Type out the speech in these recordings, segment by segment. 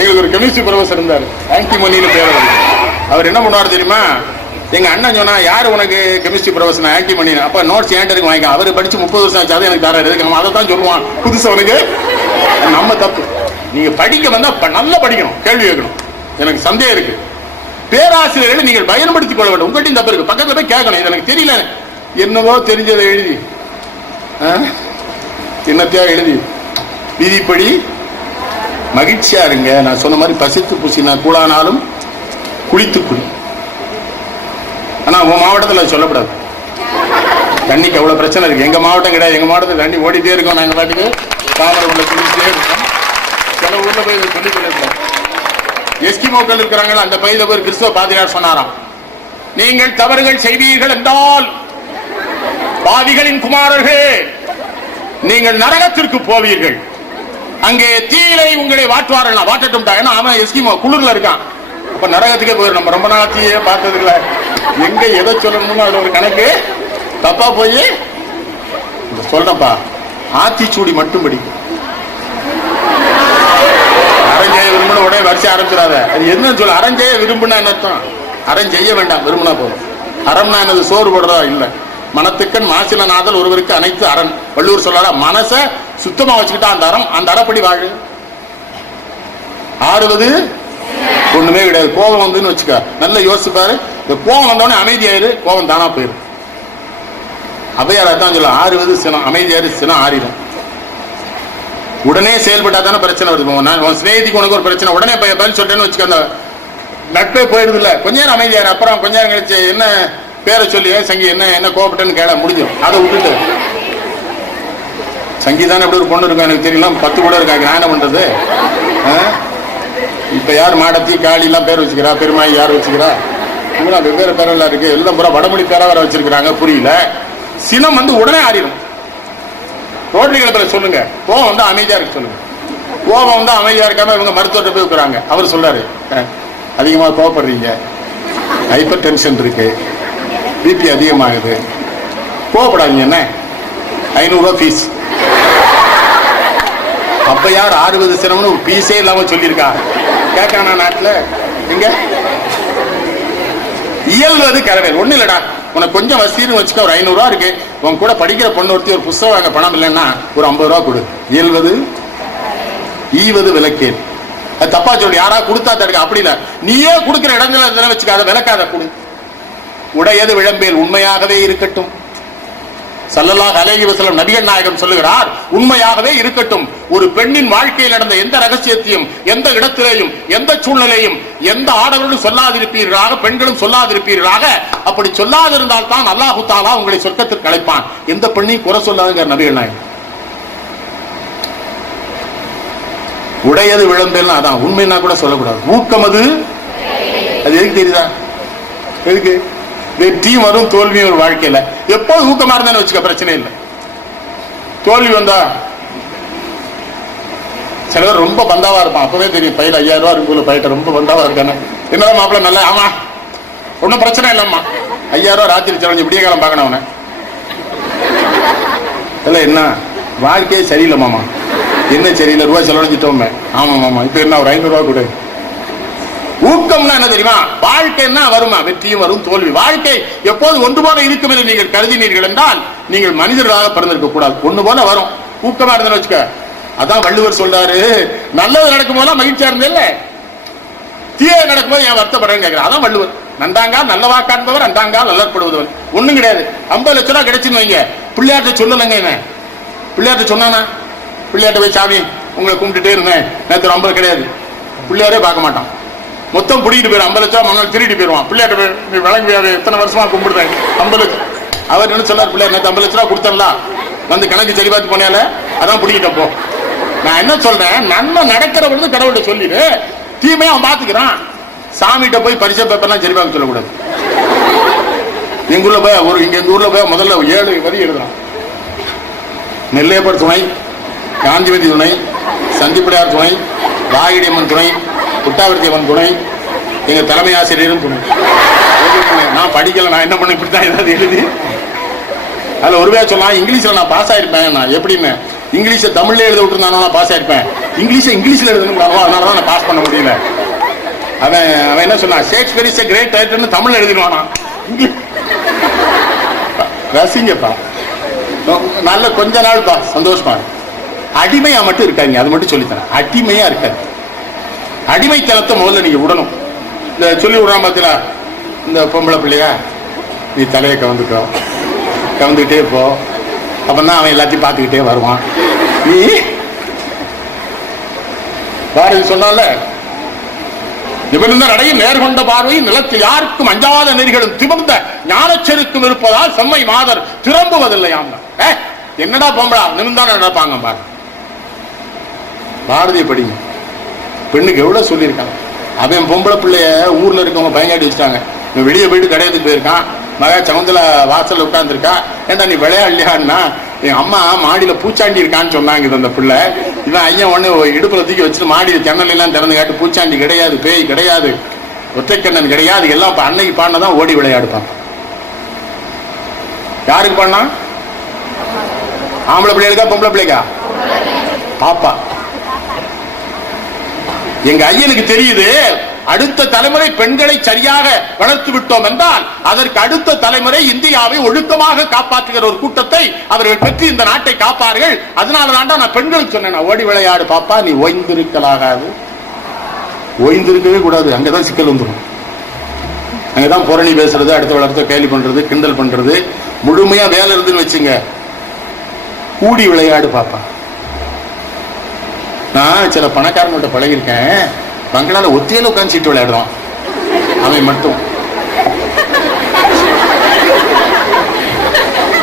எங்களுக்கு ஒரு chemistry professor இருந்தார், ஆன்டிமோனின்னு பேர். அவர் என்ன பண்ணுவார் தெரியுமா? எங்க அண்ணன் சொன்னா, யாரு உனக்கு கெமிஸ்ட்ரி ப்ரொஃபசர்? ஆன்டிமோனி. அப்ப நோட்ஸ் ஏன்டருக்கு வாங்கிக்க. அவர் படிச்சு 30 வருஷம் ஆச்சு, அது எனக்கு தராரு. நம்ம அதை தான் சொல்லுவான் புதுசவனுக்கு. நம்ம தப்பு. நீங்க படிக்க வந்தா நல்லா படிக்கணும், கேள்வி கேட்கணும். எனக்கு சந்தேகம் இருக்கு. பேராசிரியர்களை நீங்கள் பயன்படுத்திக் கொள்ள வேண்டும். உங்கள்கிட்ட தப்பு இருக்கு, பக்கத்துல போய் கேட்கணும். இது எனக்கு தெரியல, என்னவோ தெரிஞ்சதை எழுதி, என்னத்தையா எழுதி, விதிப்படி மகிழ்ச்சியா இருங்க. நான் சொன்ன மாதிரி பசித்து பூசினா கூழானாலும் குளித்து குடி. ஆனா உன் மாவட்டத்தில் சொல்லக்கூடாது. தண்ணிக்கு அவ்வளவு பிரச்சனை இருக்கு. எங்க மாவட்டம் கிடையாது. எங்க மாவட்டத்தில் தண்ணி ஓடிட்டே இருக்கோம். நாங்க பாட்டுக்கு தாமரை உள்ள குளிச்சுட்டே இருக்கோம். சில ஊர்ல போய் சொல்லி சொல்லிருக்கோம். எஸ்கிமோக்கள் இருக்கிறாங்களா, அந்த பகுதியில் போய் கிறிஸ்துவ பாதிரியார் சொன்னாராம், நீங்கள் தவறுகள் செய்வீர்கள் என்றால் பாவிகளின் குமாரர்கள் நீங்கள் நரகத்திற்கு போவீர்கள். அங்கே தீயிலை உங்களை வாட்டுவார்கள். வாட்டட்டும், ஏன்னா அவன் எஸ்கிமோ குளிர்ல இருக்கான். அப்ப நரகத்துக்கே போயிடும். நம்ம ரொம்ப நாள் தீயே பார்த்தது இல்ல, எங்க எதை சொல்லணும்னு அதுல ஒரு கணக்கு தப்பா போய் சொல்றப்பா. ஆத்திச்சூடி மட்டும் படிக்கும். அரஞ்செய்ய விரும்பின உடனே வரிசை ஆரம்பிச்சிடாத. அது என்ன சொல்ல? அரஞ்செய்ய விரும்பினா என்ன அர்த்தம்? அறம் செய்ய வேண்டாம், விரும்பினா போதும். அறம்னா என்னது? சோறு போடுறதா இல்ல. மனத்துக்கண் மாசிலநாதல் ஒருவருக்கு அனைத்து அரண். வள்ளுவர் சொல்றாரா, மனசை சுத்தமா வச்சுக்கிட்டா அந்த அறம், அந்த அறப்படி வாழு. ஆறுவது ஒண்ணுமே கிடையாது. கோபம் வந்துன்னு வச்சுக்க, நல்லா யோசிப்பாரு. இந்த கோபம் வந்தோடனே அமைதியாயிரு, கோபம் தானா போயிடும். அவையார் தான் சொல்ல, ஆறுவது சினம், அமைதியாரு, சினம் ஆறிடும். உடனே செயல்பட்டா தானே பிரச்சனை வருது. நான் ஸ்நேகிதிக்கு உனக்கு ஒரு பிரச்சனை, உடனே பதில் சொல்றேன்னு வச்சுக்க, அந்த நட்பே போயிடுது இல்ல. கொஞ்ச நேரம் அமைதியாரு, அப்புறம் கொஞ்ச நேரம் கழிச்சு என்ன பேரை சொல்லி சங்கி என்ன கோபப்பட்டேன்னு கேள, முடிஞ்சிடும். அதை விட்டுட்டு சங்கீதான எப்படி ஒரு பொண்ணு இருக்கும் எனக்கு தெரியல, 10 கூட இருக்காங்க. நான் என்ன பண்றது? இப்ப யார் மாடத்தி காளி எல்லாம் பேர் வச்சுக்கிறா, பெருமாய் யார் வச்சுக்கிறா? இவங்க வெவ்வேறு பேரெல்லாம் இருக்கு. எல்லாம் பூரா வடமொழி பேரா வேற வச்சிருக்கிறாங்க. புரியல. சினம் வந்து உடனே ஆறிடும். ரோட்டரிகளை சொல்லுங்க, கோபம் வந்து அமைதியா இருக்கு சொல்லுங்க. கோபம் வந்து அமைதியா இருக்காம இவங்க மருத்துவத்தை போய் இருக்கிறாங்க. அவர் சொல்றாரு, அதிகமா கோபப்படுறீங்க, ஹைப்பர் டென்ஷன் இருக்கு, பிபி அதிகமாகுது, கோபப்படாதீங்க. என்ன 500 ரூபாய் ஃபீஸ். அப்ப யார் 60 சிரமம்னு ஒரு பீஸே இல்லாம சொல்லியிருக்கா? கேட்கானா நாட்டுல? எங்க இயல்வது கரவேல் ஒண்ணு இல்லடா. உனக்கு கொஞ்சம் வசதின்னு வச்சுக்க, ஒரு 500 ரூபா இருக்கு, உன் கூட படிக்கிற பொண்ணு ஒருத்தி ஒரு புத்தகம் வாங்க பணம் இல்லைன்னா ஒரு 50 ரூபா கொடு. இயல்வது ஈவது விளக்கேன். அது தப்பா சொல்லு, யாரா கொடுத்தா தடுக்க. அப்படி இல்ல, நீயே கொடுக்கிற இடங்களை வச்சுக்காத, விளக்காத கொடு. உடையது விளம்பேல் உண்மையாகவே இருக்கட்டும். ஸல்லல்லாஹு அலைஹி வஸல்லம் நபிகள் நாயகம் சொல்லுகிறார், உண்மையாகவே இருக்கட்டும். ஒரு பெண்ணின் வாழ்க்கையில் நடந்த எந்த ரகசியத்தையும், எந்த இடத்திலேயும், எந்த சூழ்நிலையும், எந்த ஆடவர்களும் சொல்லாதிருப்பீர்களாக, பெண்களும் சொல்லாதிருப்பீர்களாக. அப்படி சொல்லாதிருந்தால் தான் அல்லாஹு தஆலா உங்களை சொர்க்கத்திற்கு அழைப்பான். எந்த பெண்ணையும் குறை சொல்லாதுங்க நபிகள் நாயகம். உடையது விளம்பேல் அதான் உண்மைன்னா கூட சொல்லக்கூடாது. ஊக்கம் அது எதுக்கு தெரியுதா? எதுக்கு? வெற்றியும் வரும் தோல்வியும் ஒரு வாழ்க்கையில. எப்போது ஊக்கமா இருந்தான்னு வச்சுக்க, பிரச்சனை இல்லை. தோல்வி வந்தா சில பேர் ரொம்ப பந்தாவா இருப்பான். அப்பவே தெரியும், பயிர் 5000 ரூபா இருக்குள்ள பயிட்ட ரொம்ப பந்தாவா இருக்கானே. என்னதான் மாப்பிள்ள நல்லா, ஆமா ஒன்னும் பிரச்சனை இல்லம்மா, 5000 ரூபா ராத்திரி செலவு விடிய காலம் பார்க்கணும் அவனை. இல்ல என்ன வாழ்க்கையே சரியில்லை மாமா. என்ன சரியில்லை? ரூபாய் செலவழிச்சிட்டோமே. ஆமா மாமா, இப்ப என்ன ஒரு 500 ரூபா கொடு. ஊக்கம்னா என்ன தெரியுமா? வாழ்க்கைன்னா வருமா, வெற்றியும் வரும் தோல்வி. வாழ்க்கை எப்போது ஒன்று போல இருக்கும் என்று நீங்கள் கருதினீர்கள் என்றால் நீங்கள் மனிதர்களாக பிறந்திருக்க கூடாது. ஒண்ணு போல வரும். ஊக்கமா இருந்தேன்னு வச்சுக்க. அதான் வள்ளுவர் சொல்றாரு, நல்லது நடக்கும் போது மகிழ்ச்சியா இருந்தேல்ல, தீய நடக்கும்போது என் வருத்தப்படுறேன்னு கேட்கிறேன். அதான் வள்ளுவர். நன்றாங்கா நல்லவா காண்பவர், அன்றாங்கா நல்லற்படுவதவன். ஒண்ணும் கிடையாது. 50 லட்ச ரூபா கிடைச்சுன்னு வைங்க, பிள்ளையாட்ட சொல்லலைங்க. இவன் பிள்ளையாட்ட சொன்னானா? பிள்ளையாட்ட போய் சாமி உங்களை கும்பிட்டுட்டே இருந்தேன் நேற்று 50 கிடையாது, பிள்ளையாரே பார்க்க மாட்டான். மொத்தம் பிடிக்கிட்டு போயிடும். 50 லட்சம் மண்ணால் திருடிட்டு போயிடுவான். பிள்ளையாட்ட விளங்கி எத்தனை வருஷமா கும்பிடுறேன் 50 லட்சம். அவர் என்ன சொல்லார்? பிள்ளையார் நேற்று 50 லட்ச ரூபா கொடுத்தல, வந்து கணக்கு சரி பார்த்து போனால, அதான் பிடிக்கிட்டப்போ. நான் என்ன சொல்றேன், நன்மை நடக்கிற பொழுது கடவுள்கிட்ட சொல்லிடு, தீமையா அவன் பாத்துக்கிறான். சாமிகிட்ட போய் பரிசை பேப்பர்லாம் சரி பார்க்க சொல்லக்கூடாது. எங்க ஊர்ல போய் எங்க ஊர்ல போய் முதல்ல 7 வரி எழுதலாம். நெல்லையப்பர் துணை, காந்திமதி துணை, சந்திப்பிடையார் துணை, வாகிடியம்மன் துணை, புட்டாவர்த்தியம்மன் துணை, எங்க தலைமை ஆசிரியரும் துணை. நான் படிக்கல, நான் என்ன பண்ண, இப்படித்தான் ஏதாவது எழுதி அதுல ஒருவே சொல்லலாம். இங்கிலீஷ்ல நான் பாஸ் ஆயிருப்பேன். நான் எப்படின்னு இங்கிலீஷை தமிழ்ல எழுத விட்டுருந்தானோ நான் பாஸ் ஆயிருப்பேன். இங்கிலீஷ்ல எழுதணும், அதனாலதான் நான் பாஸ் பண்ண முடியல. அவன் என்ன சொன்னான், ஷேக்ஸ்பியர் இஸ் எ கிரேட் ரைட்டர்னு தமிழ்ல எழுதிடுவானா. ரசிங்கப்பா, நல்ல கொஞ்ச நாள் பா சந்தோஷமா. அடிமையா மட்டும் இருக்காங்க, அது மட்டும் சொல்லித்தரேன். அடிமையா இருக்காது. அடிமைத்தனத்தை முதல்ல நீங்க விடணும். இந்த சொல்லி விடுறான் பாத்தீங்களா, இந்த பொம்பளை பிள்ளையா, நீ தலையை கவுந்துக்கிட்டே போ, அப்பதான் அவன் எல்லாத்தையும் பார்த்துக்கிட்டே வருவான். நீ பாரதி சொன்னால, நிபுண நடையும் நேர்கொண்ட பார்வையும் நிலத்தில் யாருக்கும் அஞ்சாத நெறிகளும் திமிர்ந்த ஞானச்செருக்கும் இருப்பதால் செம்மை மாதர் திரும்புவதில்லையாம். என்னடா பொம்பளா நிமிர்ந்தான நடப்பாங்க பாரு. பாரதிய படிங்க, பெண்ணுக்கு எவ்வளவு சொல்லியிருக்காங்க. அவன் பொம்பளை பிள்ளைய ஊர்ல இருக்கவங்க பயங்காட்டி வச்சுட்டாங்க. வெளியே போயிட்டு கடையத்துக்கு போயிருக்கான். மகா சகுந்தலா வாசல்ல உட்கார்ந்துருக்கா. ஏண்டா நீ விளையாடலையான்னா, என் அம்மா மாடியில பூச்சாண்டி இருக்கான்னு சொன்னாங்க அந்த பிள்ளை. இவன் ஐயன் ஒண்ணு இடுப்புல தூக்கி வச்சுட்டு மாடியில ஜன்னல் எல்லாம் திறந்து காட்டு, பூச்சாண்டி கிடையாது, பேய் கிடையாது, ஒற்றைக்கண்ணன் கிடையாது, எல்லாம் அன்னைக்கு பாடினதான் ஓடி விளையாடுப்பான். யாருக்கு பாடினா? ஆம்பளை பிள்ளைகளுக்கா பொம்பளை பிள்ளைக்கா? பாப்பா. எங்க ஐயனுக்கு தெரியுது, அடுத்த தலைமுறை பெண்களை சரியாக வளர்த்து விட்டோம் என்றால் அதற்கு அடுத்த தலைமுறை இந்தியாவை ஒழுக்கமாக காப்பாற்றுகிற ஒரு கூட்டத்தை அவர்கள் பெற்று இந்த நாட்டை காப்பார்கள். அதனாலதான் நான் பெண்களுக்கு சொன்னேன், ஓடி விளையாடு பாப்பா, நீ ஓய்ந்திருக்கலாகாது, ஓய்ந்திருக்கவே கூடாது. அங்கதான் சிக்கல் வந்துடும். அங்கதான் புரணி பேசுறது, அடுத்த வளர்த்த கேலி பண்றது, கிண்டல் பண்றது, முழுமையா வேலை இருந்துன்னு வச்சுங்க. கூடி விளையாடு பாப்பா. நான் சில பணக்காரங்கள்ட்ட பழகிருக்கேன். பங்களால ஒத்தியில உட்காந்து சீட்டு விளையாடுவான் அவன் மட்டும்.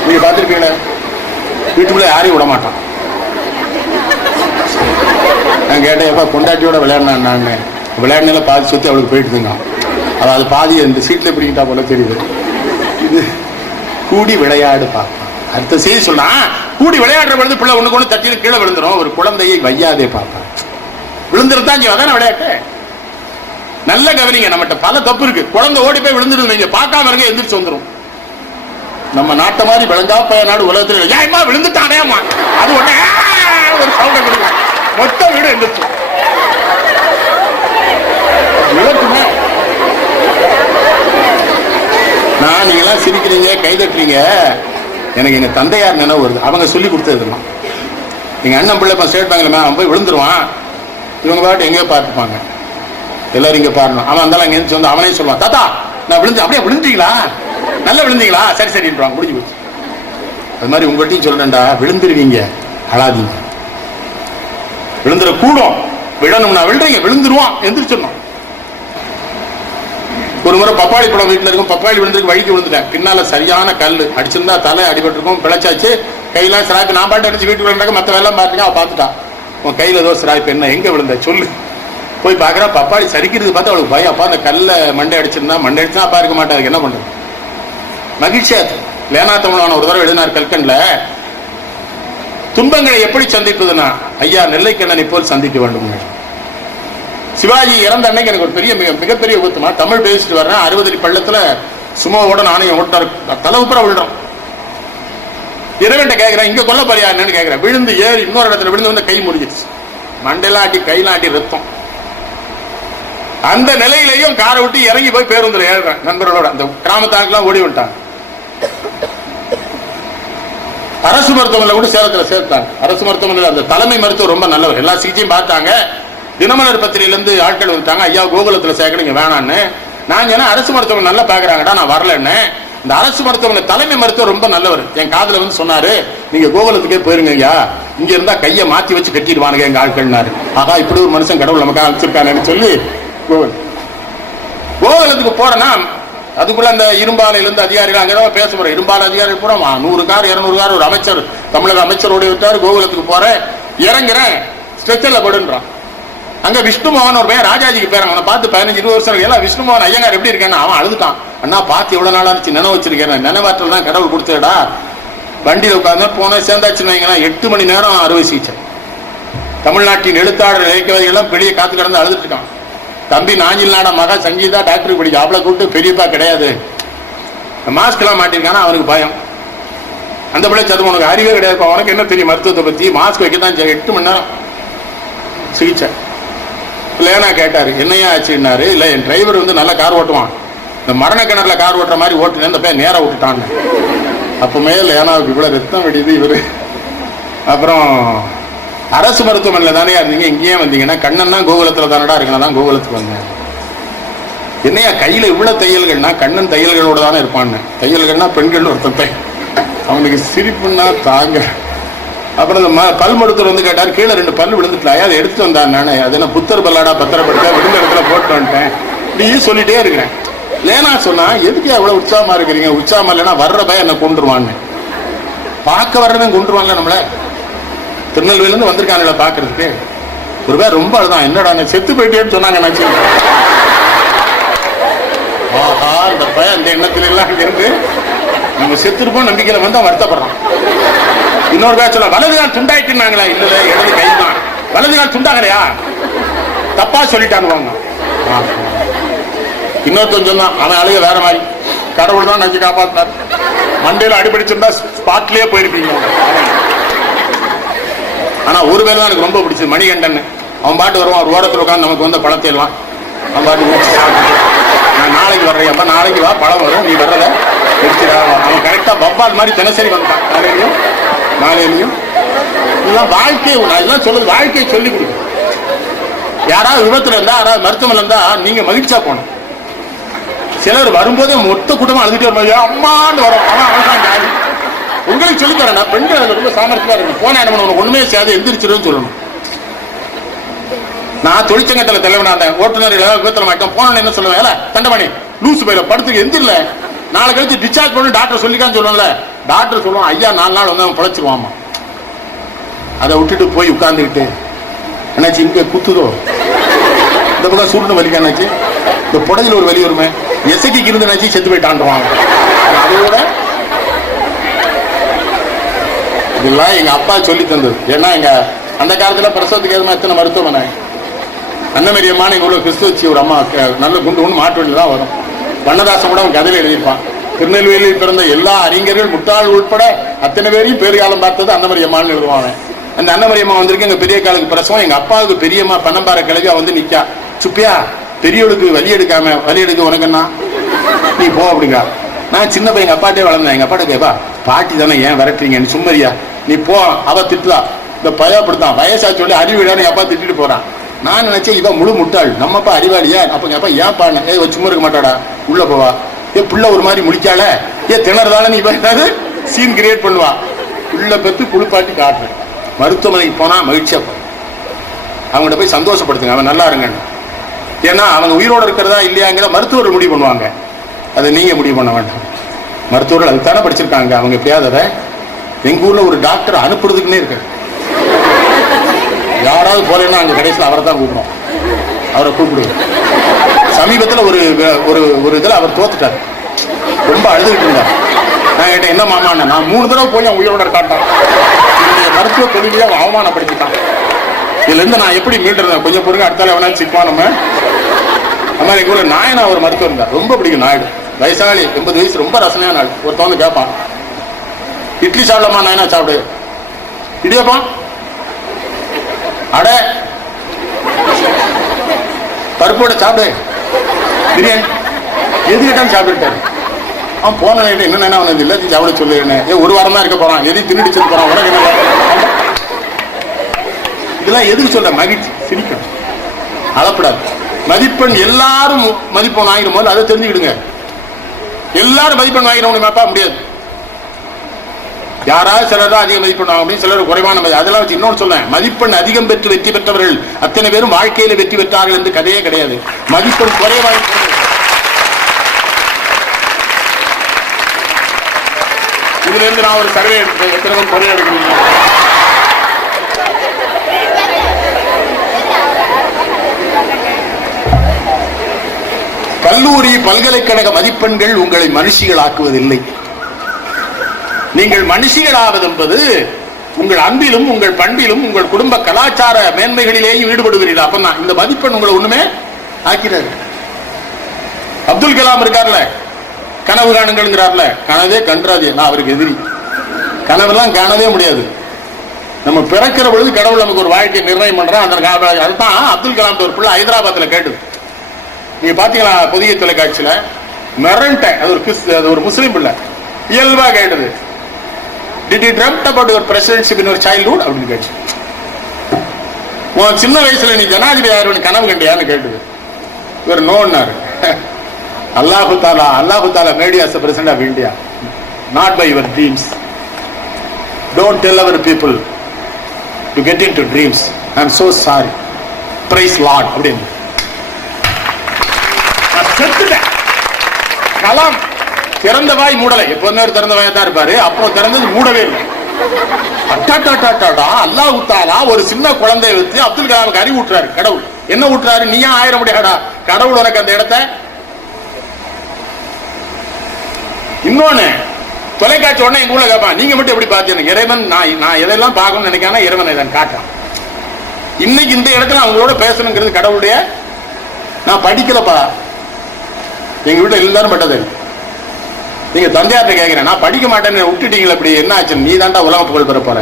நீங்க பாத்திருப்பீங்களா, வீட்டுக்குள்ள யாரையும் விட மாட்டான். நான் கேட்டேன், எப்ப பொண்டாட்டியோட விளையாடினான், நான் விளையாடினால பாதி சுத்தி அவளுக்கு போயிட்டுதுங்க. அதாவது பாதி இந்த சீட்ல பிடிக்கிட்டா போல தெரியுது. இது கூடி விளையாடு பாப்பா. அடுத்த செய்தி சொன்னா, கூடி விளையாடுற பொழுது பிள்ளை ஒண்ணு கொண்டு தட்டின்னு கீழே விழுந்துரும். ஒரு குழந்தையை வையாதே பாப்பா. விழுந்துருதான் அதான விளையாட்டு. நல்ல கவனிங்க, நம்மகிட்ட பல தப்பு இருக்கு. குழந்தை ஓடி போய் விழுந்துருந்தீங்க, பார்க்காம இருங்க, எந்திரிச்சு வந்துடும். நம்ம நாட்டை மாதிரி விளங்கா பய நாடு உலகத்தில் ஏமா விழுந்துட்டானேமா, அது உடனே ஒரு சவுண்ட கொடுங்க, மொத்த வீடு எந்திரிச்சு. நான் நீங்க எல்லாம் சிரிக்கிறீங்க, கைதட்டுறீங்க, எனக்கு எங்க தந்தையார் நினைவு வருது. அவங்க சொல்லி கொடுத்ததுலாம். எங்க அண்ணன் பிள்ளை ஸ்டேட் பேங்க்ல அவன் போய் விழுந்துருவான். இவங்க பாட்டு எங்கேயோ பார்த்துப்பாங்க, எல்லாரும் இங்க பாருணும். அவன் அந்த அங்கே வந்து அவனே சொல்லுவான், தாத்தா நான் விழுந்து, அப்படியே விழுந்துட்டீங்களா, நல்லா விழுந்தீங்களா, சரி சரின்றான், முடிஞ்சு போச்சு. அது மாதிரி உங்கள்கிட்டையும் சொல்றேன்டா, விழுந்துருவீங்க, அழாதீங்க. விழுந்துட கூடும், விழணும்னா விழுறீங்க, விழுந்துருவான், எந்திரிச்சிடணும். ஒரு முறை பப்பாளி பழம் வீட்டுல இருக்கும், பப்பாளி விழுந்துருக்கு, வழிக்கு விழுந்துட்டேன். பின்னால சரியான கல் அடிச்சிருந்தா தலை அடிபட்டிருக்கும், பிழைச்சாச்சு. கையெல்லாம் சிராய்ப்பு நான் பாட்டு அடிச்சு வீட்டுக்கு விழுந்தாக்க மற்ற வேலை பார்த்துக்க. அவ பார்த்துட்டான், உன் கையில ஏதோ சிராய்ப்பு, என்ன எங்க விழுந்த சொல்லு. போய் பாக்குறா, பப்பாளி சரிக்கிறது பார்த்து அவளுக்கு பயம். அப்பா அந்த கல்ல மண்டை அடிச்சிருந்தா, மண்டை அடிச்சா அப்பா இருக்க மாட்டாரு, என்ன பண்றது. மகிழ்ச்சியா லேனா தமிழான ஒரு தடவை எழுதினார் கல்கண்ல, துன்பங்களை எப்படி சந்திப்பதுன்னா, ஐயா நெல்லைக்கண்ணனை போல் சந்திக்க வேண்டும். சிவாஜி இறந்த அன்னைக்கு எனக்கு ஒரு பெரிய மிகப்பெரிய ஊத்தமா, தமிழ் பேசிட்டு வர்றேன், 60 அடி பள்ளத்துல சும்மாவோட நானும் ஓட்டாரு தலைவுப்புற விழுறோம். இறைவன்ட்ட கேட்கிறேன், இங்க கொல்ல போறியா என்னன்னு கேட்கிறேன். விழுந்து ஏறி இன்னொரு இடத்துல விழுந்து வந்து கை முடிஞ்சிருச்சு, மண்டையெல்லாம் ஆட்டி கையெல்லாம் ஆட்டி ரத்தம். அந்த நிலையிலையும் காரை விட்டு இறங்கி போய் பேருந்துல ஏறுறேன் நண்பர்களோட. அந்த கிராமத்தாக்கெல்லாம் ஓடி விட்டாங்க. அரசு மருத்துவமனையில கூட சேலத்துல சேர்த்தாங்க. அரசு மருத்துவமனையில் அந்த தலைமை மருத்துவர் ரொம்ப நல்லவர், எல்லா சிகிச்சையும் பார்த்தாங்க. தினமலர் பத்திரிகையிலிருந்து ஆட்கள் வந்துட்டாங்க, ஐயா கோகுலத்துல சேர்க்கணுங்க வேணான்னு. நான் சொன்னேன், அரசு மருத்துவமனை நல்லா பாக்குறாங்கடா, நான் வரலன்னு. இந்த அரசு மருத்துவமனை தலைமை மருத்துவர் ரொம்ப நல்லவர், என் காதுல வந்து சொன்னாரு, நீங்க கோகுலத்துக்கே போயிருங்க ஐயா, இங்க இருந்தா கையை மாத்தி வச்சு கட்டிடுவானுங்க எங்க ஆட்கள்னாரு. ஆகா, இப்படி ஒரு மனுஷன் கடவுள் நமக்கு அழைச்சிருக்கானு சொல்லி கோகுலத்துக்கு போறேன்னா, அதுக்குள்ள அந்த இரும்பாலையில இருந்து அதிகாரிகள் அங்கதான் பேச போறேன். இரும்பால அதிகாரிகள் பூரா 100 கார் 200 கார், ஒரு அமைச்சர் தமிழக அமைச்சரோட விட்டாரு. கோகுலத்துக்கு போறேன், இறங்குறேன், ஸ்ட்ரெச்சர்ல படுன்றான். அங்க விஷ்ணுமோகன் ஒரு பையன் ராஜாஜிக்கு பேர், அவனை பார்த்து 15-20 வருஷம் எல்லாம் விஷ்ணுமோகன் ஐயங்கார் எப்படி இருக்கேன்னு அவன் அழுதுட்டான். அண்ணா பார்த்து எவ்வளவு நாள் ஆச்சு, நினைவு வச்சிருக்கேன், நினைவாற்றல் தான் கடவுள் கொடுத்துடா. வண்டியில உட்கார்ந்து போன சேர்ந்தாச்சுன்னு வைங்களா, 8 மணி நேரம் அறுவை சிகிச்சை. தமிழ்நாட்டின் எழுத்தாளர் இலக்கியவாதிகள் வெளியே காத்து கிடந்து அழுதுட்டு இருக்கான். தம்பி நாஞ்சில் நாடா மகா சங்கீதா டாக்டருக்கு படிக்க, அவளை கூப்பிட்டு பெரியப்பா கிடையாது, மாஸ்க் எல்லாம் மாட்டிருக்கானா, அவனுக்கு பயம். அந்த பிள்ளை சதும் உனக்கு அறிவே கிடையாது, உனக்கு என்ன தெரியும் மருத்துவத்தை பத்தி, மாஸ்க் வைக்கத்தான் 8 மணி நேரம். சிகிச்சை. லேனா கேட்டாரு, என்னையா ஆச்சுன்னாரு. இல்ல, என் டிரைவர் வந்து நல்ல கார் ஓட்டுவான், இந்த மரண கிணறுல கார் ஓட்டுற மாதிரி ஓட்டுனேன், இந்த பையன் நேரா விட்டுட்டான்னு. அப்பமே லேனாவுக்கு இவ்வளவு ரத்தம் வெடிது இவரு. அப்புறம் அரசு மருத்துவமனையில் தானே இருந்தீங்க, இங்கேயே வந்தீங்கன்னா கண்ணன்னா கோகுலத்துல தானடா இருக்கணும், தான் கோகுலத்துக்கு வந்தேன். என்னையா கையில இவ்வளவு தையல்கள்னா, கண்ணன் தையல்களோட தானே இருப்பான்னு. தையல்கள்னா பெண்கள் ஒருத்தன், அவனுக்கு சிரிப்புன்னா தாங்க. அப்புறம் இந்த பல் மருத்துவர் வந்து கேட்டார், கீழே 2 பல்லு விழுந்துட்டா, அதை எடுத்துட்டு வந்தான். நானே அது என்ன புத்தர் பல்லாடா பத்திரப்படுத்த, விழுந்த இடத்துல போட்டு வந்துட்டேன், இப்படி சொல்லிட்டே இருக்கிறேன். லேனா சொன்னா, எதுக்கு எவ்வளவு உற்சாகமா இருக்கிறீங்க? உற்சாகமா இல்லைன்னா வர்ற பையன் என்ன கொண்டுருவான்னு. பார்க்க வர்றவன் கொண்டுருவாங்க நம்மள. திருநெல்வேலில இருந்து வந்திருக்காங்கள பாக்குறதுக்கு. ஒரு பேர் ரொம்ப அழுதான், என்னடா செத்து போயிட்டேன்னு சொன்னாங்க. நினைச்சு ஆஹா, இந்த பையன் அந்த எண்ணத்துல எல்லாம் இருந்து நம்ம செத்துருப்போம் நம்பிக்கையில வந்து வருத்தப்படுறான். இன்னொரு பேர் சொல்ல, வலது கால் துண்டாயிட்டுனாங்களா? இல்ல, இடது கை தான். வலது கால் துண்டாகலையா? தப்பா சொல்லிட்டாங்க. இன்னொருத்தன் சொன்னான், அவன் அழுக வேற மாதிரி, கடவுள் தான் நஞ்சு காப்பாத்தினார், மண்டையில அடிபடிச்சிருந்தா ஸ்பாட்லயே போயிருப்பீங்க. ஆனா ஒரு பேர் தான் எனக்கு ரொம்ப பிடிச்சது, மணிகண்டன். அவன் பாட்டு வருவான், ஒரு ஓரத்தில் உட்காந்து நமக்கு வந்து பழத்தை எல்லாம் அவன் பாட்டு நான் நாளைக்கு வர்றேன், அப்ப நாளைக்கு வா, பழம் வரும், நீ வர்றத முடிச்சிடா. அவன் கரெக்டா பப்பால் மாதிரி தினசரி வந்துட்டான், நாளையிலையும். இதெல்லாம் வாழ்க்கையை, நான் இதெல்லாம் சொல்லுது வாழ்க்கையை சொல்லி கொடுக்கும். யாராவது விபத்துல இருந்தா, யாராவது மருத்துவமனை இருந்தா நீங்க மகிழ்ச்சியா போகணும். சிலர் வரும்போதே மொத்த கூட்டமா அழுதுட்டு வரும்போது அம்மான்னு வரும், அவன் ஜாதி. உங்களுக்கு சொல்லி தரேன், பெண்கள் ரொம்ப சாமர்த்தியா இருக்கணும். போனா என்ன பண்ணணும், ஒண்ணுமே செய்யாது, எந்திரிச்சிருன்னு சொல்லணும். நான் தொழிற்சங்கத்துல தலைவனா இருந்தேன், ஓட்டுநர் விபத்துல மாட்டோம். போன என்ன சொல்லுவேன், தண்டமணி லூசு பயில படுத்துக்கு எந்திரல, நாளை கழிச்சு டிஸ்சார்ஜ் பண்ணி டாக்டர் சொல்லிக்கான்னு சொல்லுவோம்ல. டாக்டர் சொல்லுவான், ஐயா 4 நாள் வந்து அவன் பிழைச்சிருவாமா. அதை விட்டுட்டு போய் உட்கார்ந்துக்கிட்டு, என்னாச்சு இங்க குத்துதோ, இந்த பக்கம் சுருண்டு வலிக்க, என்னாச்சு இந்த புடஞ்சில ஒரு வலி வருமே, எசைக்கு இருந்துனாச்சு செத்து போயிட்டான்டுவாங்க. அதோட இதெல்லாம் எங்க அப்பா சொல்லி தந்தது. ஏன்னா எங்க அந்த காலத்துல பிரசவத்துக்கு எதுவுமே எத்தனை மருத்துவமனை. அன்னமரியமான எங்க உள்ள கிறிஸ்துவச்சி ஒரு அம்மா நல்ல குண்டு குண்டு மாட்டு வண்டியில் தான் வரும். வண்ணதாசன் கூட அவன் கதையில எழுதியிருப்பான். திருநெல்வேலியில் பிறந்த எல்லா அறிஞர்கள் முட்டாள் உட்பட அத்தனை பேரையும் பேர்காலம் பார்த்தது அன்னமரியம்மான்னு எழுதுவாங்க. அந்த அன்னமரியம்மா வந்திருக்கு எங்க பெரிய காலுக்கு பிரசவம். எங்க அப்பாவுக்கு பெரியம்மா பன்னம்பாறை கிழவியா வந்து நிக்கா, சுப்பியா பெரியவளுக்கு வலி எடுக்காம, வலி எடுக்க உனக்குன்னா நீ போ அப்படிங்க. நான் சின்ன பையன், எங்க அப்பாட்டே வளர்ந்தேன். எங்க அப்பாட்ட கேப்பா, பாட்டி தானே ஏன் விரட்டுறீங்க, நீ சும்மரியா, நீ போ. அவ திட்டுலா, இந்த பயப்படுத்தான், வயசா சொல்லி அறிவிடான்னு எங்க அப்பா திட்டிட்டு போறான். நான் நினைச்சேன் இவன் முழு முட்டாள், நம்ம அப்பா அறிவாளியா. அப்ப எங்க அப்பா ஏன் பாடு, சும்மா இருக்க மாட்டாடா, உள்ள போவா, புள்ள ஒரு மாதிரி முடிக்கால, திணறதால நீ ஏதாவது சீன் கிரியேட் பண்ணுவா. உள்ள பெற்று குளிப்பாட்டி காட்டுறேன். மருத்துவமனைக்கு போனா மகிழ்ச்சியா போ, அவங்கள்ட்ட போய் சந்தோஷப்படுத்துங்க, அவன் நல்லா இருங்க. ஏன்னா அவங்க உயிரோட இருக்கிறதா இல்லையாங்கிற மருத்துவர்கள் முடிவு பண்ணுவாங்க, அதை நீங்க முடிவு பண்ண வேண்டாம். மருத்துவர்கள் அதுதானே படிச்சிருக்காங்க. அவங்க எப்பயாவது அதை, எங்க ஊர்ல ஒரு டாக்டர் அனுப்புறதுக்குன்னே இருக்கு. யாராவது போறேன்னா அங்க கடைசியில் அவரை தான் கூப்பிடுவோம், அவரை கூப்பிடுவோம். சமீபத்தில் ஒரு ஒரு இதுல அவர் தோத்துட்டார், ரொம்ப அழுதுகிட்டு இருந்தார். நான் கேட்டேன், என்ன மாமான்னு. நான் 3 தடவை போய் அவன் உயிரோட காட்டான், என்னுடைய மருத்துவ தொழிலையே அவன் அவமானப்படுத்திட்டான், இதுல இருந்து நான் எப்படி மீண்டுறேன், கொஞ்சம் பொருங்க, அடுத்தால எவனாலும் சிக்குவான். நம்ம அந்த மாதிரி எங்க ஊர்ல நாயனா ஒரு மருத்துவர் இருந்தார், ரொம்ப பிடிக்கும். நாயுடு வயசாளி, 80 வயசு, ரொம்ப ரசனையான நாள். ஒருத்தவங்க கேட்பான், இட்லி சாப்பிடலாமா நாயனா? சாப்பிடு. இடியப்பா, அட பருப்போட சாப்பிடு, பிரியாணி, எது கேட்டாலும் சாப்பிட்டுட்டாரு. அவன் போன என்னென்ன அவனுக்கு எல்லாத்தையும் சாப்பிட சொல்லுன்னு, ஒரு வாரம் தான் இருக்க போறான், எதையும் தின்னுடிச்சு போறான், உனக்கு என்ன? இதெல்லாம் எதுக்கு சொல்ற? மகிழ்ச்சி, சிரிக்கணும், அளப்படாது. மதிப்பெண் எல்லாரும் மதிப்பெண் வாங்கிடும் போது அதை தெரிஞ்சுக்கிடுங்க. எல்லாரும் மதிப்பெண் வாங்கினவனு மேப்பா முடியாது. யாராவது சிலர் தான் அதிக மதிப்பெண் வாங்க முடியும், சிலர் குறைவான அதெல்லாம் வச்சு. இன்னொன்று சொல்றேன், மதிப்பெண் அதிகம் பெற்று வெற்றி பெற்றவர்கள் அத்தனை பேரும் வாழ்க்கையில வெற்றி பெற்றார்கள் என்று கதையே கிடையாது. மதிப்பெண் குறைவாக இதுல இருந்து நான் ஒரு சர்வே எடுத்தேன், எத்தனை பேர் குறைய எடுக்கிறீங்க? கல்லூரி பல்கலைக்கழக மதிப்பெண்கள் உங்களை மனுஷிகள் ஆக்குவதில்லை. நீங்கள் மனுஷிகளாவது என்பது உங்கள் அன்பிலும் உங்கள் பண்பிலும் உங்கள் குடும்ப கலாச்சார மேன்மைகளிலேயும் ஈடுபடுவீர்கள். அப்பதான் இந்த மதிப்பெண் உங்களை ஒண்ணுமே ஆக்கிறது. அப்துல் கலாம் இருக்கார்ல, கனவு காணுங்கிறார்ல, கனவே கன்றாதே, நான் அவருக்கு எதிரி. கனவெல்லாம் காணவே முடியாது. நம்ம பிறக்கிற பொழுது கடவுள் நமக்கு ஒரு வாழ்க்கையை நிர்ணயம் பண்றான். அதுதான் அப்துல் கலாம் ஒரு பிள்ளை ஹைதராபாத்ல கேட்டது. நீங்க பாத்தீங்களா புதிய தொலைக்காட்சியில மெரண்ட, அது ஒரு முஸ்லீம் பிள்ளை இயல்பா கேட்டது, did you dream about your presidentship in your childhood அப்படின்னு கேட்டு, உன் சின்ன வயசுல நீ ஜனாதிபதி ஆயிரம் கனவு கண்டியான்னு கேட்டது. இவர் நோன்னாரு. அல்லாஹு தாலா made you as a president of India, not by your dreams. Don't tell our people to get into dreams. I'm so sorry. Praise Lord அப்படின்னு செத்துட்டேன். கலாம் திறந்த வாய் மூடலை, எப்போதுமே திறந்த வாயா தான் இருப்பாரு. அப்புறம் திறந்தது மூடவே இல்லை. அல்லாஹ் தஆலா ஒரு சின்ன குழந்தையை வச்சு அப்துல் கலாமுக்கு அறிவு ஊட்டுறாரு. கடவுள் என்ன ஊட்டுறாரு? நீயா ஆயிரம் முடியாடா, கடவுள் உனக்கு அந்த இடத்தை. இன்னொன்னு தொலைக்காட்சி உடனே எங்க ஊர்ல கேட்பான், நீங்க மட்டும் எப்படி பாத்தீங்க? இறைவன் நான் எதெல்லாம் பார்க்கணும்னு நினைக்கான இறைவன் இதை காட்டான். இன்னைக்கு இந்த இடத்துல அவங்களோட பேசணுங்கிறது கடவுளுடைய. நான் படிக்கலப்பா, எங்க வீட்டுல எல்லாரும் பட்டது. நீங்க தந்தையார்ட்ட கேட்கிறேன், நான் படிக்க மாட்டேன்னு விட்டுட்டீங்களா? இப்படி என்ன ஆச்சு? நீ தாண்டா உலக புகழ் பெற போற.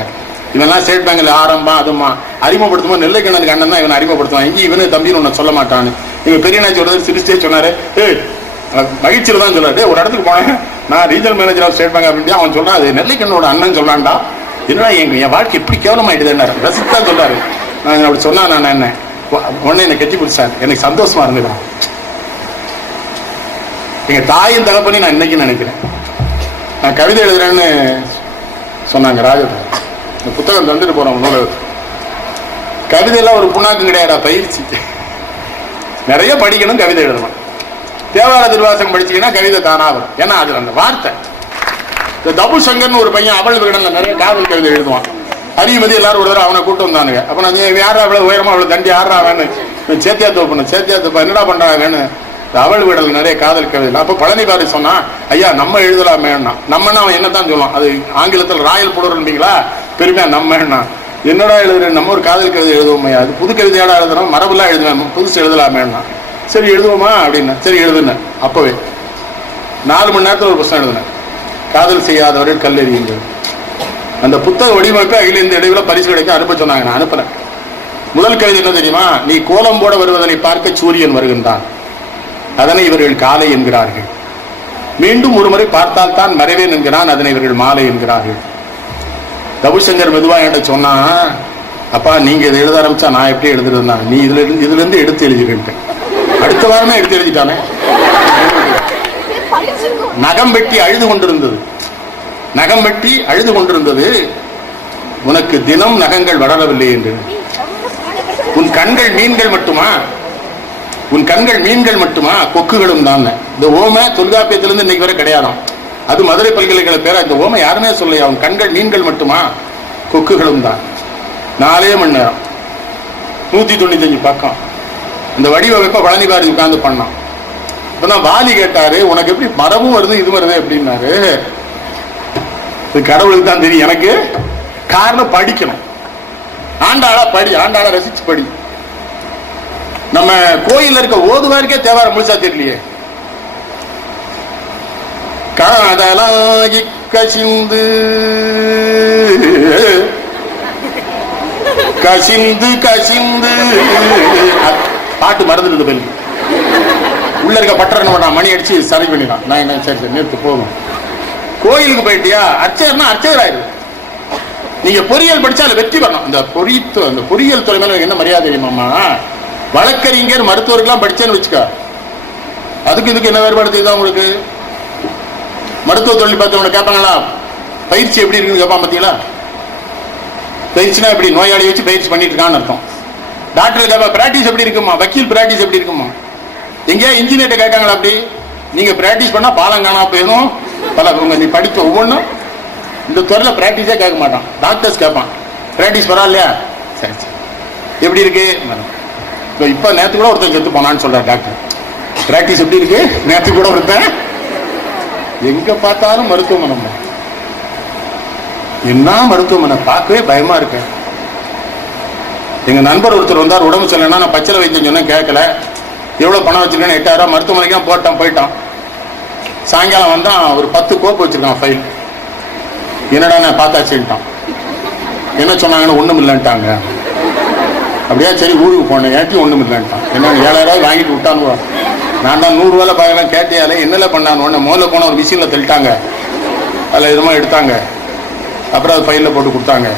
இவெல்லாம் ஸ்டேட் பேங்க்ல ஆரம்பம் அதுமா அறிமுகப்படுத்தும் நெல்லைக்கண்ணனுக்கு அண்ணன் தான் இவன் அறிமுகப்படுத்துவான். இங்கே இவனு தம்பின்னு ஒன்னு சொல்ல மாட்டான்னு இவங்க பெரியநாச்சி ஒரு சிரிச்சே சொன்னாரு. மகிழ்ச்சியில தான் சொல்றாரு. ஒரு இடத்துக்கு போனேன், நான் regional manager of State Bank அப்படின்னு. அவன் சொல்றான், அது நெல்லைக்கண்ணனோட அண்ணன் சொல்றான்டா. என்னடா என் வாழ்க்கை இப்படி கேவலமாயிடுதுன்னாரு. ரசித்தா சொல்றாரு. நான் அப்படி சொன்னா நான் என்ன உடனே என்னை கட்டி பிடிச்சாரு. எனக்கு சந்தோஷமா இருந்துதான். எங்க தாயின் தகப்பனி நான் இன்னைக்கு நினைக்கிறேன். நான் கவிதை எழுதுறேன்னு சொன்னாங்க ராஜா. இந்த புத்தகம் தந்துட்டு போறோம் நூலகத்துக்கு. கவிதையெல்லாம் ஒரு புண்ணாக்கும் கிடையாதா, பயிற்சி. நிறைய படிக்கணும், கவிதை எழுதணும். தேவார திருவாசகம் படிச்சீங்கன்னா கவிதை தானா வரும். ஏன்னா அது அந்த வார்த்தை. இந்த தபு சங்கர்னு ஒரு பையன் அவள் விகடன்ல நிறைய காதல் கவிதை எழுதுவான். அறிவுமதி எல்லாரும் ஒரு தடவை அவனை கூட்டு வந்தானுங்க. அப்ப நான் யாரா அவ்வளவு உயரமா அவ்வளவு தண்டி ஆடுறா வேணும், சேத்தியா தோப்பணும், சேத்தியா தோப்பா என்னடா பண்றா வேணும். அவள் விடல் நிறைய காதல் கவிதை. அப்ப பழனி பாரி சொன்னா, ஐயா நம்ம எழுதலாமேன்னா. நம்மன்னா அவன் என்னதான் சொல்லுவான், அது ஆங்கிலத்தில் ராயல் புலர்பீங்களா, பெருமையா நம்ம என்னடா எழுதுறேன், நம்ம ஒரு காதல் கவிதை எழுதுவோமே, அது புது கவிதையாடா எழுதுறோம், மரபுலாம் எழுதுவேன், புதுசு எழுதலாமேன்னா. சரி எழுதுவோமா அப்படின்னா. சரி எழுதுனேன். அப்பவே 4 மணி நேரத்தில் ஒரு புத்தகம் எழுதுனேன், காதல் செய்யாதவர்கள் கல்லெறியுங்கள். அந்த புத்தக வடிவமைப்பு அகில இந்த இடையில பரிசு கிடைக்க அனுப்ப சொன்னாங்க. நான் அனுப்புறேன். முதல் கவிதை என்ன தெரியுமா? நீ கோலம் போட வருவதனை பார்க்க சூரியன் வருகின்றான், அதனை இவர்கள் காலை என்கிறார்கள். மீண்டும் ஒரு முறை பார்த்தால் தான் மறைவேன் என்கிறான், அதனை இவர்கள் மாலை என்கிறார்கள். தபுசங்கர் மெதுவா என்கிட்ட சொன்னா, அப்பா நீங்க இதை எழுத ஆரம்பிச்சா நான் எப்படி எழுதுறதுனா, நீ இதுல இருந்து எடுத்து எழுதிக்கிட்டேன். அடுத்த வாரமே எடுத்து எழுதிட்டானே. நகம் வெட்டி அழுது கொண்டிருந்தது, நகம் வெட்டி அழுது கொண்டிருந்தது, உனக்கு தினம் நகங்கள் வளரவில்லை என்று. உன் கண்கள் மீன்கள் மட்டுமா, உன் கண்கள் மீன்கள் மட்டுமா, கொக்குகளும் தான். இந்த ஓமை தொல்காப்பியத்திலிருந்து இன்னைக்கு வரை கிடையாதாம். அது மதுரை பல்கலைக்கழக பேரா. இந்த ஓமை யாருமே சொல்லையா, உன் கண்கள் மீன்கள் மட்டுமா, கொக்குகளும் தான். 4 மணி நேரம், 195 பக்கம். இந்த வடிவமைப்ப பழனி பாரதி உட்கார்ந்து பண்ணான். இப்பதான் வாலி கேட்டாரு, உனக்கு எப்படி மரபும் வருது இது வருது அப்படின்னாரு. இது கடவுளுக்கு தான் தெரியும். எனக்கு காரணம் படிக்கணும். ஆண்டாளா படி, ஆண்டாளா ரசிச்சு படி. நம்ம கோயில்ல இருக்க ஓதுவாருக்கே தேவார முழுசா தெரியலையே. காதலாகி கசிந்து கசிந்து கசிந்து பாட்டு மறந்துட்டு போய் உள்ள இருக்க பட்டரை மணி அடிச்சு சரி பண்ணிடலாம். நான் என்ன சரி சரி நேற்று போகும். கோயிலுக்கு போயிட்டியா, அர்ச்சகர்னா அர்ச்சகர் ஆயிரு. நீங்க பொறியியல் படிச்சால வெற்றி பெறணும். அந்த பொறியியல் துறை மேல என்ன மரியாதை தெரியுமாமா? வழக்கறிஞர் மருத்துவர்கள்லாம் படிச்சேன்னு வச்சுக்க, அதுக்கு இதுக்கு என்ன வேறுபாடு தெரியுதா உங்களுக்கு? மருத்துவ தொழில் பார்த்தவங்க கேட்பாங்களா, பயிற்சி எப்படி இருக்குன்னு கேட்பான். பார்த்தீங்களா, பயிற்சினா எப்படி, நோயாளி வச்சு பயிற்சி பண்ணிட்டு இருக்கான்னு அர்த்தம். டாக்டர் கேட்பா பிராக்டிஸ் எப்படி இருக்குமா, வக்கீல் பிராக்டிஸ் எப்படி இருக்குமா. எங்கேயா இன்ஜினியர்ட்ட கேட்காங்களா அப்படி? நீங்க பிராக்டிஸ் பண்ணா பாலம் காணா போயிடும். பல நீ படித்த ஒவ்வொன்றும் இந்த துறையில பிராக்டிஸே கேட்க மாட்டான். டாக்டர்ஸ் கேட்பான், பிராக்டிஸ் பரவாயில்லையா, சரி சரி எப்படி இருக்கு. இப்ப நேற்று கூட ஒருத்தர் செத்து போனான்னு சொல்றாரு டாக்டர். பிராக்டிஸ் எப்படி இருக்கு, நேற்று கூட ஒருத்தன். எங்க பார்த்தாலும் மருத்துவமனை, என்ன மருத்துவமனை, பார்க்கவே பயமா இருக்கு. எங்க நண்பர் ஒருத்தர் வந்தார், உடம்பு சரியில்லைன்னா நான் பச்சளை வைத்தியம் சொன்னேன், கேட்கல. எவ்வளவு பணம் வச்சிருக்கேன்னு 8000 மருத்துவமனைக்கு போட்டான், போயிட்டான். சாயங்காலம் வந்தான், ஒரு 10 கோப்பு வச்சிருக்கான் ஃபைல். என்னடா நான் பார்த்தாச்சுட்டான். என்ன சொன்னாங்கன்னு ஒண்ணும் இல்லைன்ட்டாங்க. அப்படியே சரி ஊருக்கு போனேன், ஏட்டி ஒண்ணும் இல்லைன்ட்டான். என்ன 7000 வாங்கிட்டு விட்டானுவா. நான் தான் 100 ரூபாய் பார்க்கலாம் கேட்டியாலே என்னல பண்ணான்னு முதல்ல போன ஒரு மிஷின்ல தெளிட்டாங்க, அதில் எதுமா எடுத்தாங்க, அப்புறம் அது ஃபைலில் போட்டு கொடுத்தாங்க.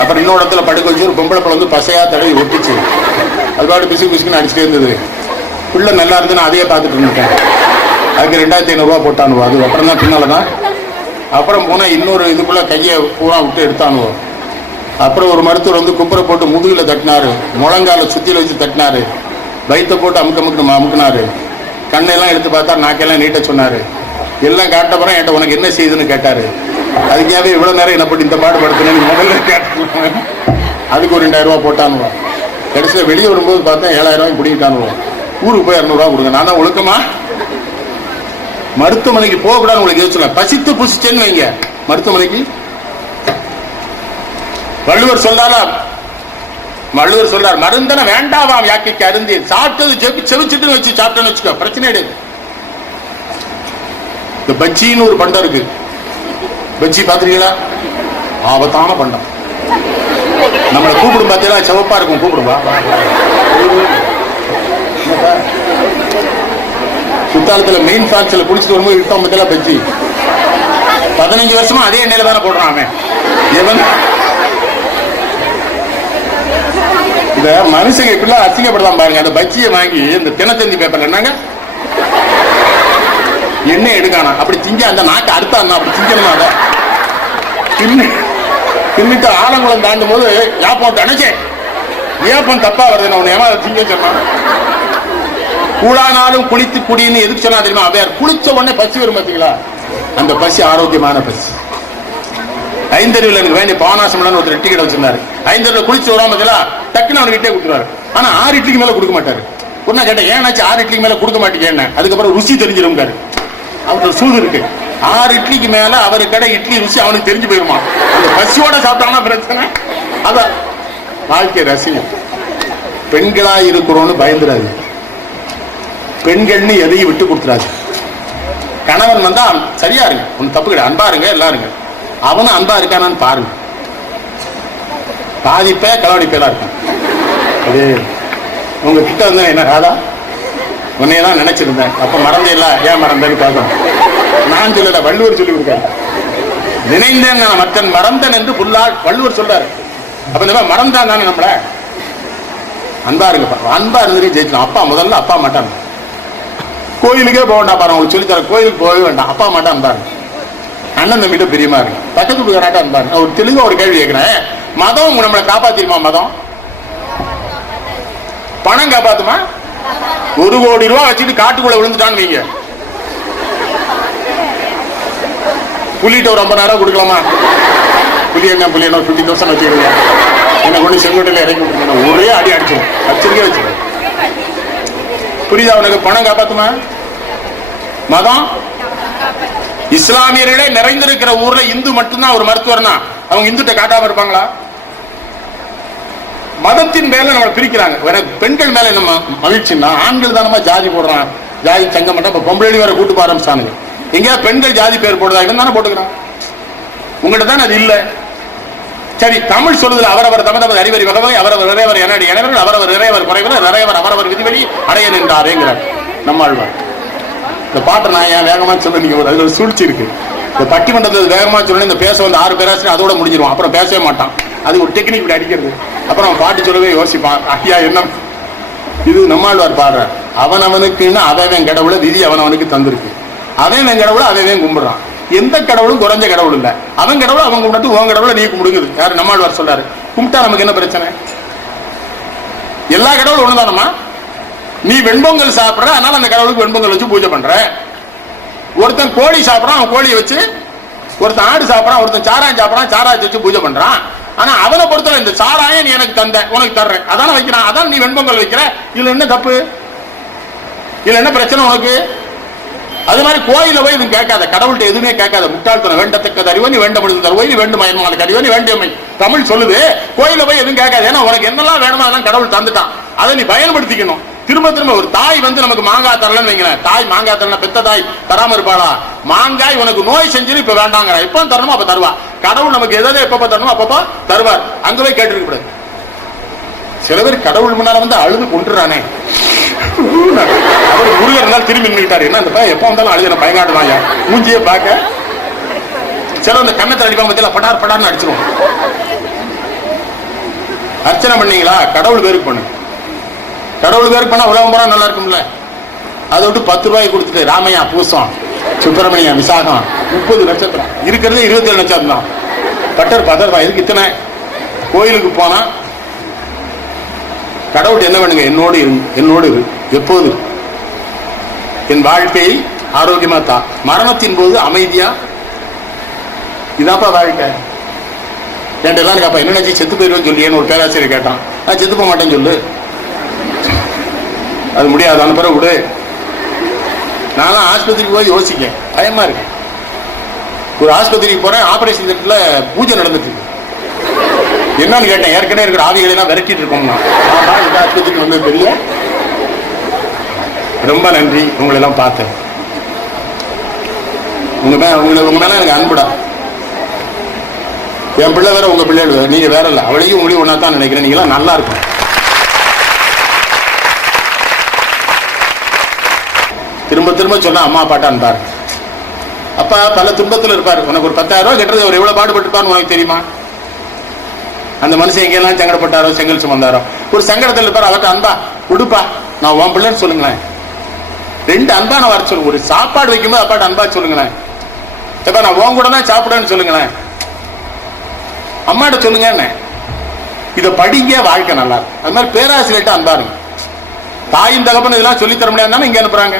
அப்புறம் இன்னொரு இடத்துல படுக்க வச்சு ஒரு பொம்பளை பிள்ளை வந்து பசையா தடவி ஒட்டிச்சு, அது பாட்டு பிசுக்கு பிசுக்குன்னு அடிச்சுட்டே இருந்தது. பிள்ளை நல்லா இருந்துன்னு அதையே பார்த்துட்டு இருந்துட்டேன். அதுக்கு 2500 ரூபா போட்டானுவோ. அது அப்புறம் தான் பின்னால தான் அப்புறம் போனால் இன்னொரு இதுக்குள்ள கையை பூரா விட்டு எடுத்தானுவோ. அப்புறம் ஒரு மருத்துவர் வந்து குப்பரை போட்டு முதுகில் தட்டினாரு, முழங்கால சுத்தியில் வச்சு தட்டினாரு, வயிற்ற போட்டு அமுக்கினாரு, கண்ணெல்லாம் எடுத்து பார்த்தா நாக்கெல்லாம் நீட்ட சொன்னாரு. எல்லாம் காட்டப்புறம் என்கிட்ட உனக்கு என்ன செய்யுதுன்னு கேட்டாரு. அதுக்காகவே இவ்வளவு நேரம் என்ன பண்ணி இந்த பாடுபடுத்தினு முதல்ல கேட்டாங்க. அதுக்கு ஒரு 2000 ரூபா போட்டானுவா. கடைசியில் வெளியே வரும்போது பார்த்தா 7000 ரூபாய் பிடிக்கிட்டானுவோம். ஊருக்கு போய் 200 ரூபா கொடுங்க. நான் தான் ஒழுக்கமா மருத்துவமனைக்கு போகக்கூடாது உங்களுக்கு எது சொல்ல. பசித்து புசிச்சேன்னு வைங்க மருத்துவமனைக்கு. வள்ளுவர் சொல்றார் மருந்தன வேண்டாவாம் யாக்கைக்கு அருந்தி. சாப்பிட்டது செவிச்சுட்டு வச்சு சாப்பிட்டேன்னு வச்சுக்கோ, பிரச்சனை கிடையாது. இந்த பஜ்ஜின்னு ஒரு பண்டம் இருக்கு. பஜ்ஜி பாத்துறீங்களா? ஆபத்தான பண்டம். நம்மளை கூப்பிடும் பார்த்தீங்கன்னா சிவப்பா இருக்கும். கூப்பிடுவா குத்தாலத்துல மெயின் ஃபாக்ஸ்ல குளிச்சுட்டு வரும்போது விட்டோம் பார்த்தா பஜ்ஜி 15 வருஷமா அதே எண்ணெயில தானே போடுறான் அவன். இந்த மனுஷங்க இப்படிலாம் அசிங்கப்படலாம் பாருங்க. அந்த பஜ்ஜியை வாங்கி இந்த தினத்தந்தி பேப்பர்ல என்னங்க எண்ணெய் எடுக்கானா அப்படி திங்க அந்த நாக்கு அறுத்தான்னா அப்படி திங்கணுமா? அதை தின்னுட்டு ஆலங்குளம் தாண்டும் போது யாப்பம் நினைச்சே ஏப்பம் தப்பா வருது. உன்னை ஏமா திங்க சொன்னான். கூழானாலும் குளித்து குடின்னு எதுக்கு சொன்னா தெரியுமா? அவையார் குளிச்ச உடனே பசி வரும் பார்த்தீங்களா? அந்த பசி ஆரோக்கியமான பசி. ஐந்தறிவில் எனக்கு வேண்டிய பாவனாசம்லாம் ஒருத்தர் இட்லி கடை வச்சிருந்தாரு. ஐந்தறிவில் குளிச்சு வராம டக்குன்னு அவனுக்கு இட்டே கொடுத்துருவாரு. ஆனா 6 இட்லிக்கு மேல கொடுக்க மாட்டாரு. ஒன்னா கேட்டேன் ஏன்னாச்சு 6 இட்லிக்கு மேல கொடுக்க மாட்டீங்க என்ன? அதுக்கப்புறம் ருசி தெரிஞ்சிருக்காரு. அவருக்கு சூது இருக்கு. 6 இட்லிக்கு மேல அவரு கடை இட்லி ருசி அவனுக்கு தெரிஞ்சு போயிருமா. அந்த பசியோட சாப்பிட்டாங்கன்னா பிரச்சனை. அதான் வாழ்க்கை ரசிகம். பெண்களா இருக்கிறோன்னு பயந்துடாது. பெண்கள்னு எதையும் விட்டு கொடுத்துறாது. கணவன் வந்தா சரியா இருங்க, ஒன்னும் தப்பு கிடையாது, அன்பா இருங்க, எல்லாம் இருங்க. அவனும் அன்பா இருக்கானான்னு பாருங்க. பாதிப்பே களவடிப்பேலா இருக்கும். அது உங்க கிட்ட வந்து என்ன ராதா உன்னையெல்லாம் நினைச்சிருந்தேன் அப்ப மறந்தேல்ல, ஏன் மறந்தேன்னு பார்க்கணும். நான் சொல்லல, வள்ளுவர் சொல்லி கொடுக்காரு. நினைந்தேன் நான் மற்றன் மறந்தன் என்று புல்லால் வள்ளுவர் சொல்றாரு. அப்ப இந்த மறந்தான் தானே நம்மள. அன்பா இருங்கப்பா, அன்பா இருந்துட்டு ஜெயிக்கலாம். அப்பா முதல்ல அப்பா மாட்டான். கோயிலுக்கே போக வேண்டாம் பாருங்க, உங்களுக்கு சொல்லித்தர. கோயிலுக்கு போகவே வேண்டாம், அப்பா மாட்டான் அன்பாரு. அண்ணன் தம்பிட்ட பிரியமா இருக்கு, பக்கத்து வீட்டுக்காராட்ட அன்பாரு. ஒரு தெளிவா ஒரு கேள்வி கேட்கிறேன். மதம் நம்மளை காப்பாத்திருமா? மதம் பணம் காப்பாத்துமா? 1 கோடி ரூபாய் வச்சுட்டு காட்டுக்குள்ள விழுந்துட்டான்னு வைங்க, புள்ளிட்ட ஒரு 50,000 கொடுக்கலாமா? புள்ளி என்ன புள்ளி என்ன 50,000 வச்சுக்கிறீங்க, என்ன கொண்டு செங்கோட்டையில இறக்கி விட்டுருக்கேன், ஒரே அடி அடிச்சோம், வச்சிருக்கே வச்சுக்கேன். புரியுதா உனக்கு? பணம் காப்பாத்துமா? மதம் இஸ்லாமியர்களே நிறைந்திருக்கிற ஊர்ல இந்து மட்டும்தான் ஒரு மருத்துவர் தான். அவங்க இந்துட்ட காட்டாம இருப்பாங்களா? மதத்தின் மேல நம்ம பிரிக்கிறாங்க. பெண்கள் மேல என்ன மகிழ்ச்சின்னா, ஆண்கள் தானமா ஜாதி போடுறான், ஜாதி சங்கம் மட்டும். இப்ப பொம்பளை வேற கூட்டு ஆரம்பிச்சானுங்க. எங்கேயா பெண்கள் ஜாதி பேர் போடுறதா தானே போட்டுக்கிறான். உங்கள்கிட்ட தானே அது இல்ல. சரி, தமிழ் சொல்லுதுல அவரவர் தமது அறிவறி வகவை அவரவர் இறைவர் எனடி எனவர்கள் அவரவர் இறைவர் குறைவர் இறைவர் அவரவர் விதிவெளி அடைய நின்றாரேங்கிறார் நம்மாழ்வார். இந்த பாட்டை நான் ஏன் வேகமா சொல்ல, நீங்க அதுல ஒரு சூழ்ச்சி இருக்கு. இந்த பட்டிமன்றத்தில் வேகமா சொல்லணும், இந்த பேச வந்து 6 பேராசிரியர் அதோட முடிஞ்சிருவான், அப்புறம் பேசவே மாட்டான். அது ஒரு டெக்னிக் இப்படி அடிக்கிறது. அப்புறம் பாட்டு சொல்லவே யோசிப்பான், ஐயா என்ன இது நம்மாழ்வார் பாடுற. அவனவனுக்குன்னு அவன் கடவுளை விதி அவனவனுக்கு தந்திருக்கு. அவன் கடவுளை அவன் கும்பிடுறான். எந்த கடவுளும் குறைஞ்ச கடவுள் இல்ல. அவன் கடவுளை அவன் கும்பிட்டு உன் கடவுளை நீ கும்பிடுங்குது. யாரு? நம்மாழ்வார் சொல்றாரு. கும்பிட்டா நமக்கு என்ன பிரச்சனை? எல்லா கடவுளும் ஒண்ணுதானமா. நீ வெண்பொங்கல் சாப்பிடுற, அதனால அந்த கடவுளுக்கு வெண்பொங்கல் வச்சு பூஜை பண்ற. ஒருத்தன் கோழி சாப்பிடறான், அவன் கோழியை வச்சு. ஒருத்தன் ஆடு சாப்பிடறான், ஒருத்தன் சாராயம் சாப்பிடறான், சாராயத்தை வச்சு பூஜை பண்றான். ஆனா அவனை பொறுத்தவரை இந்த சாராயம் நீ எனக்கு தந்த, உனக்கு தர்றேன், அதான வைக்கிறான். அதான் நீ வெண்பொங்கல் வைக்கிற. இதுல என்ன தப்பு? இதுல என்ன பிரச்சனை உனக்கு? அது மாதிரி கோயில போய் இது கேட்காத, கடவுள்கிட்ட எதுவுமே கேட்காத. முட்டாள்தனம். வேண்டத்தக்கது அறிவனி வேண்ட முடிந்த தருவோய் வேண்டும் மயன்மாளுக்கு அறிவனி வேண்டியமை. தமிழ் சொல்லுது, கோயில போய் எதுவும் கேட்காது. ஏன்னா உனக்கு என்னெல்லாம் வேணுமோ அதெல்லாம் கடவுள் தந்துட்டான். அதை நீ பயன்படுத்திக்கணும். திரும்ப திரும்ப ஒரு தாய் வந்து நமக்கு மாங்காய் தரலன்னு வைங்களேன். தாய் மாங்காய் தரல, பெத்த தாய் தராம இருப்பாளா? மாங்காய் உனக்கு நோய் செஞ்சுன்னு இப்ப வேண்டாங்கிற, இப்ப தரணுமா அப்ப தருவா. கடவுள் நமக்கு எதை எப்ப தரணும் அப்பப்போ தருவார். அங்க போய் கேட்டு கூடாது. சில பேர் கடவுள் முன்னால வந்து அழுது கொண்டுறானே, அவர் முருகர் இருந்தாலும் திரும்பி நின்றுட்டாரு. என்ன அந்த எப்ப வந்தாலும் அழுது பயங்காட்டுவாங்க மூஞ்சியே பார்க்க. சில அந்த கண்ணத்தை அடிப்பாங்க பத்தியில படார் படார்னு அடிச்சிருவோம். அர்ச்சனை பண்ணீங்களா? கடவுள் பேருக்கு பண்ணு. கடவுள் பேருக்கு பண்ணா உலகம் பூரா நல்லா இருக்கும்ல. அதை விட்டு 10 ரூபாய் கொடுத்துட்டு ராமையா பூசம் சுப்பிரமணியம் விசாகம் 30 நட்சத்திரம் இருக்கிறது 27 நட்சத்திரம் தான். பட்டர் பதர் தான். இதுக்கு இத்தனை கோயிலுக்கு போனா கடவுள் என்ன பண்ணுங்க? என்னோடு என்னோடு எப்போது என் வாழ்க்கையை ஆரோக்கியமா தா, மரணத்தின் போது அமைதியா. இதாப்பா வாழ்க்கை. என்கிட்ட எல்லாம் இருக்காப்பா என்ன நினைச்சு செத்து போயிருவேன்னு சொல்லியேன்னு ஒரு பேராசிரியர் கேட்டான். நான் செத்து போக மாட்டேன்னு சொல்லு. அது முடியாது, அந்த பிறகு விடு. நானும் ஆஸ்பத்திரிக்கு போய் யோசிக்கேன், பயமா இருக்கு. ஒரு ஆஸ்பத்திரிக்கு போறேன், ஆபரேஷன் தியேட்டர்ல பூஜை நடந்துட்டு இருக்கு. என்னன்னு கேட்டேன். ஏற்கனவே இருக்கிற ஆவிகளை எல்லாம் விரட்டிட்டு இருக்கோம்னா இந்த ஆஸ்பத்திரிக்கு வந்து பெரிய ரொம்ப நன்றி. உங்களை எல்லாம் பார்த்தேன். உங்க மேல எனக்கு அன்புடா. என் பிள்ளை வேற, உங்க பிள்ளைகள் நீங்க வேற இல்ல. அவளையும் உங்களையும் ஒன்னா தான் நினைக்கிறேன். நீங்க எல்லாம் நல்லா இருக்கும். திரும்ப திரும்ப சொன்னா அம்மா அப்பாட்டான் பாரு. அப்பா பல துன்பத்தில் இருப்பாரு. உனக்கு ஒரு 10,000 ரூபாய் கட்டுறது அவர் எவ்வளவு பாடுபட்டுருப்பான்னு உனக்கு தெரியுமா? அந்த மனுஷன் எங்கெல்லாம் சங்கடப்பட்டாரோ, செங்கல் சுமந்தாரோ, ஒரு சங்கடத்தில் இருப்பாரு. அவர்கிட்ட அன்பா கொடுப்பா, நான் உன் பிள்ளைன்னு சொல்லுங்களேன். 2 அன்பான வர சொல்லுங்க. ஒரு சாப்பாடு வைக்கும்போது அப்பாட்ட அன்பா சொல்லுங்களேன். எப்ப நான் உன் கூட தான் சாப்பிடுறேன்னு சொல்லுங்களேன். அம்மாட்ட சொல்லுங்க. என்ன இதை படிங்க, வாழ்க்கை நல்லா இருக்கும். அது மாதிரி பேராசிரியர்கிட்ட அன்பாருங்க. தாயும் தகப்பன் இதெல்லாம் சொல்லி தர முடியாது இங்க அனுப்புறாங்க.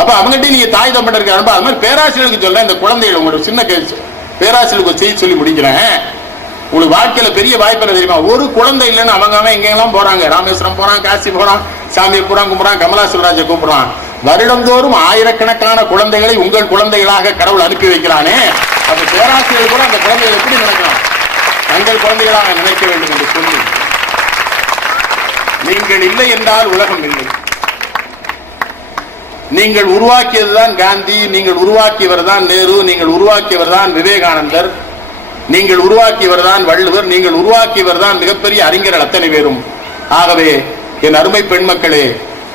அப்ப அவங்ககிட்ட நீங்க தாய் தகப்பன் இருக்க அனுப்பா. அது மாதிரி பேராசிரியருக்கு சொல்ல, இந்த குழந்தைகள் உங்களோட சின்ன கேள்வி பேராசிரியருக்கு செய்தி சொல்லி முடிக்கிறேன். உங்களுக்கு வாழ்க்கையில பெரிய வாய்ப்பு என்ன தெரியுமா? ஒரு குழந்தை இல்லைன்னு அவங்க எங்கெல்லாம் போறாங்க. ராமேஸ்வரம் போறான், காசி போறான், சாமியை பூரான் கும்பிடுறான், கமலா சிவராஜை கூப்பிடுறான். வருடந்தோறும் ஆயிரக்கணக்கான குழந்தைகளை உங்கள் குழந்தைகளாக கடவுள் அனுப்பி வைக்கிறானே. அந்த பேராசிரியர் கூட அந்த குழந்தைகளை எப்படி நினைக்கலாம்? தங்கள் குழந்தைகளாக நினைக்க வேண்டும் என்று சொல்லி, நீங்கள் இல்லை என்றால் உலகம் இல்லை. நீங்கள் உருவாக்கியதுதான் காந்தி, நீங்கள் உருவாக்கியவர் தான் நேரு, நீங்கள் உருவாக்கியவர் தான் விவேகானந்தர், நீங்கள் உருவாக்கியவர் தான் வள்ளுவர், நீங்கள் உருவாக்கியவர் தான் மிகப்பெரிய அறிஞர்கள் அத்தனை பேரும். ஆகவே என் அருமை பெண் மக்களே,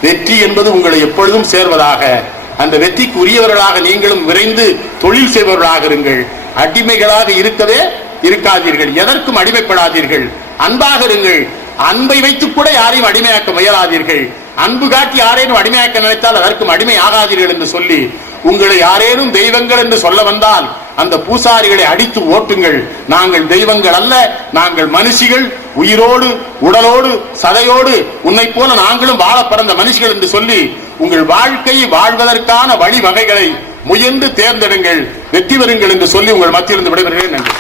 வெற்றி என்பது உங்களை எப்பொழுதும் சேர்வதாக, அந்த வெற்றிக்கு உரியவர்களாக நீங்களும் விரைந்து தொழில் செய்பவர்களாக இருங்கள். அடிமைகளாக இருக்கவே இருக்காதீர்கள். எதற்கும் அடிமைப்படாதீர்கள். அன்பாக இருங்கள். அன்பை வைத்து கூட யாரையும் அடிமையாக்க முயலாதீர்கள். அன்பு காட்டி யாரேனும் அடிமையாக்க நினைத்தால் அதற்கும் அடிமை ஆகாதீர்கள் என்று சொல்லி, உங்களை யாரேனும் தெய்வங்கள் என்று சொல்ல வந்தால் அந்த பூசாரிகளை அடித்து ஓட்டுங்கள். நாங்கள் தெய்வங்கள் அல்ல, நாங்கள் மனுஷிகள், உயிரோடு உடலோடு சதையோடு உன்னை போல நாங்களும் வாழ பிறந்த மனுஷிகள் என்று சொல்லி, உங்கள் வாழ்க்கையை வாழ்வதற்கான வழிவகைகளை முயன்று தேர்ந்தெடுங்கள், வெற்றி பெறுங்கள் என்று சொல்லி உங்கள் மத்தியிலிருந்து விடைபெறுகிறேன். நன்றி.